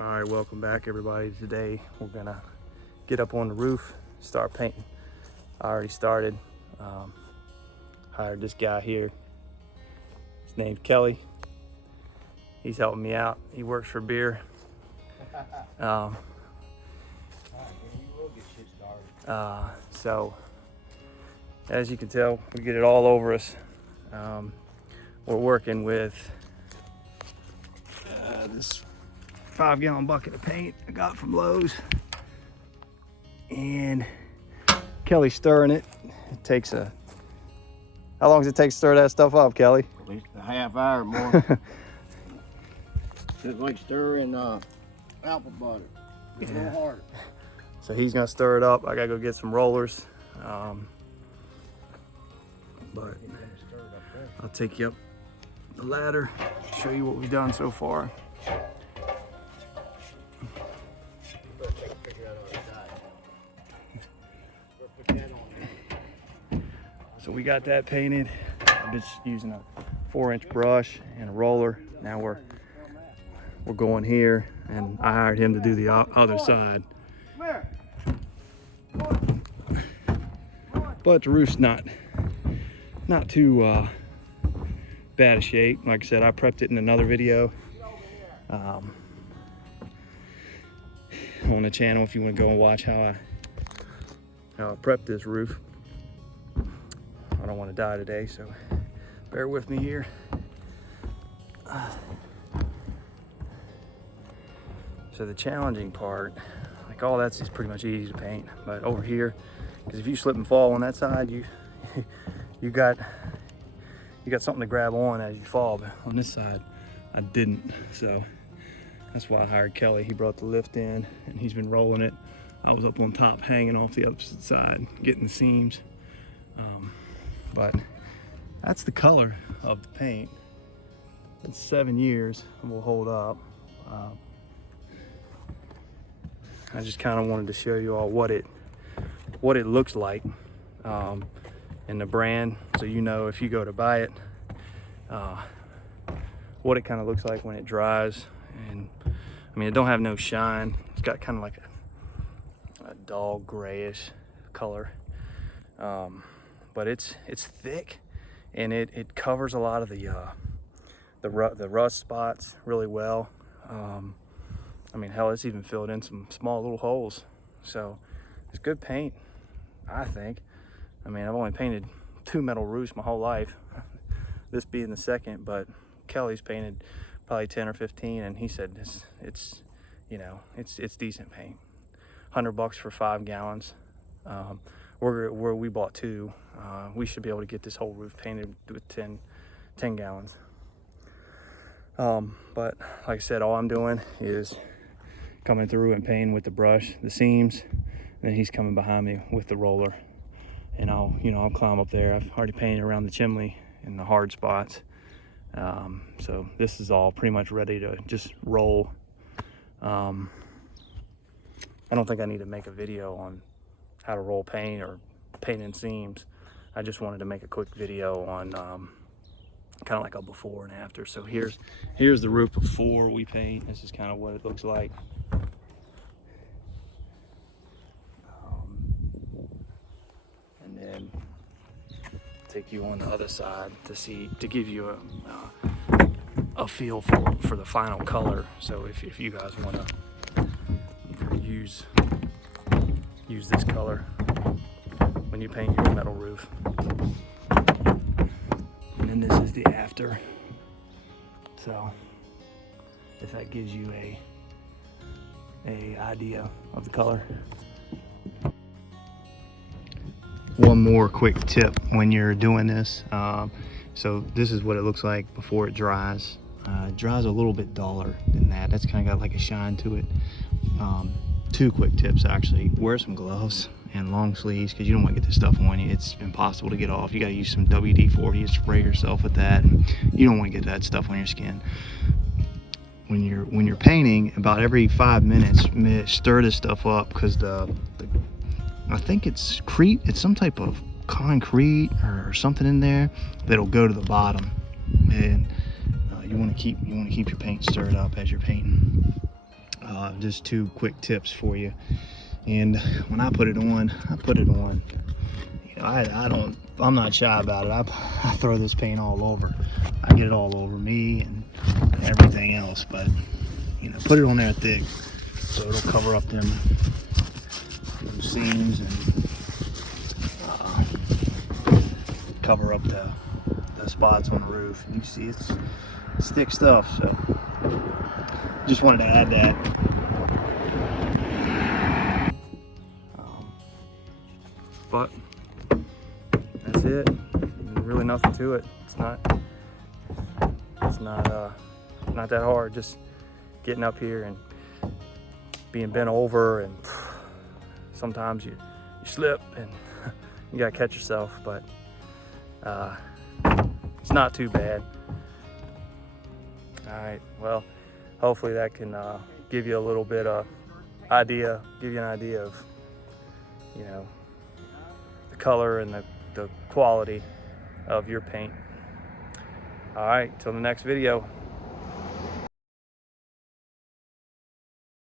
All right, welcome back everybody. Today we're gonna get up on the roof, start painting. I already started. Hired this guy here. His name's Kelly. He's helping me out. He works for beer. So as you can tell, we get it all over us. We're working with this 5-gallon bucket of paint I got from Lowe's, and Kelly's stirring it. It takes how long does it take to stir that stuff up, Kelly? At least a half hour or more. It's like stirring apple butter. It's a little harder. So he's gonna stir it up. I gotta go get some rollers. But I'll take you up the ladder, show you what we've done so far. So we got that painted. I'm just using a 4-inch brush and a roller. Now we're going here, and I hired him to do the other side. But the roof's not too bad a shape. Like I said, I prepped it in another video on the channel if you want to go and watch how I prepped this roof. I don't want to die today, so bear with me here. So the challenging part, like all that's is pretty much easy to paint, but over here, because if you slip and fall on that side, you got something to grab on as you fall. But on this side, I didn't. So that's why I hired Kelly. He brought the lift in, and he's been rolling it. I was up on top, hanging off the opposite side, getting the seams. But that's the color of the paint. It's 7 years and will hold up. I just kind of wanted to show you all what it looks like, and the brand, so you know if you go to buy it, what it kind of looks like when it dries. And I mean, it don't have no shine. It's got kind of like a dull grayish color, but it's thick, and it covers a lot of the rust spots really well. I mean, hell, it's even filled in some small little holes. So it's good paint, I think. I mean, I've only painted 2 metal roofs my whole life, this being the second, but Kelly's painted probably 10 or 15, and he said it's decent paint. $100 for 5 gallons. Where we bought 2, we should be able to get this whole roof painted with 10 gallons. But like I said, all I'm doing is coming through and painting with the brush the seams, and then he's coming behind me with the roller, and I'll climb up there. I've already painted around the chimney and the hard spots. So this is all pretty much ready to just roll. I don't think I need to make a video on how to roll paint or paint in seams. I just wanted to make a quick video on kind of like a before and after. So here's the roof before we paint. This is kind of what it looks like. And then take you on the other side to give you a feel for the final color. So if you guys want to either use this color when you paint your metal roof. And then this is the after. So if that gives you a idea of the color. One more quick tip when you're doing this. So this is what it looks like before it dries. It dries a little bit duller than that. That's kind of got like a shine to it. 2 quick tips actually. Wear some gloves and long sleeves, because you don't want to get this stuff on you. It's impossible to get off. You got to use some WD-40 to spray yourself with that, and you don't want to get that stuff on your skin. When you're painting, about every 5 minutes, stir this stuff up, because I think it's some type of concrete or something in there that'll go to the bottom, and you want to keep your paint stirred up as you're painting. Just 2 quick tips for you. And when I put it on, you know, I'm not shy about it. I throw this paint all over. I get it all over me and everything else, but you know, put it on there thick so it'll cover up them seams and cover up the spots on the roof. You see it's thick stuff, so just wanted to add that. But that's it. There's really nothing to it. It's not that hard. Just getting up here and being bent over, and sometimes you slip and you gotta catch yourself, but it's not too bad. All right, well, hopefully that can give you a little bit of idea, give you an idea of, you know, the color and the quality of your paint. All right, till the next video.